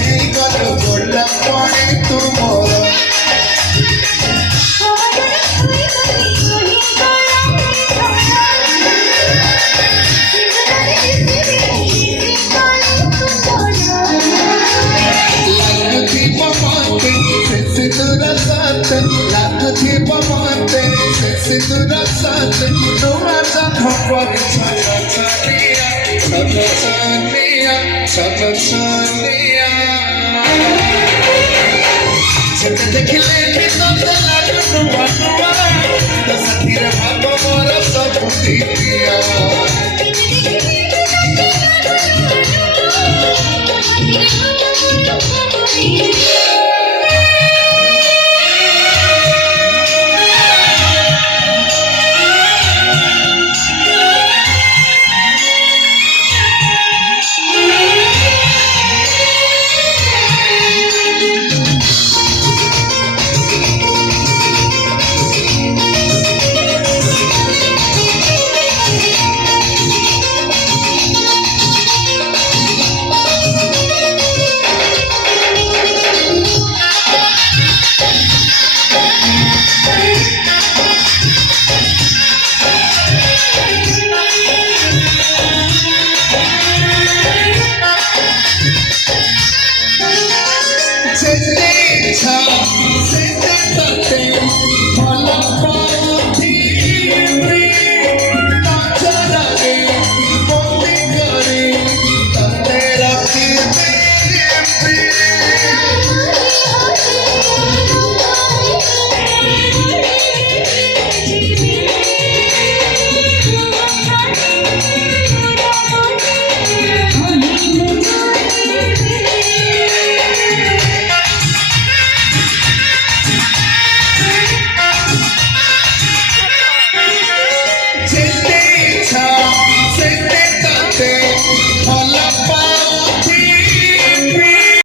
ହେଇଗଲୁ ଗୋଲା ପାଣି ତୁ ମୋର ଲାଗୁଥିବ ମତେ ସେ ସିନ୍ଦୁର ସାଥେ ନୂଆ ଜନ୍ମ କରିଛ ଛଛନିଆ ଛଛନିଆ ଛଛନିଆ ଯେତେ ଦେଖିଲେ ବି ତତେ ଲାଗେ ନୂଆ ନୂଆ ତୋ ସାଥିରେ ଭାବ ମୋର ସବୁ ଦିଆ Take